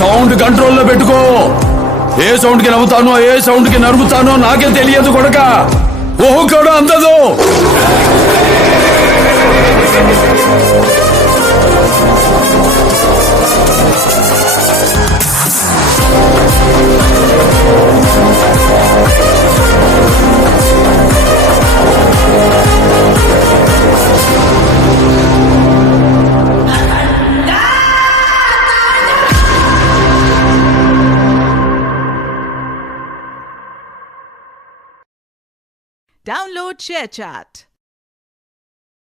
Sound కంట్రోల్లో పెట్టుకో. ఏ sound కి నవ్వుతానో ఏ సౌండ్ కి నరుముతానో నాకే తెలియదు కొడక. ఓహో కూడా అందదు. Download ShareChat.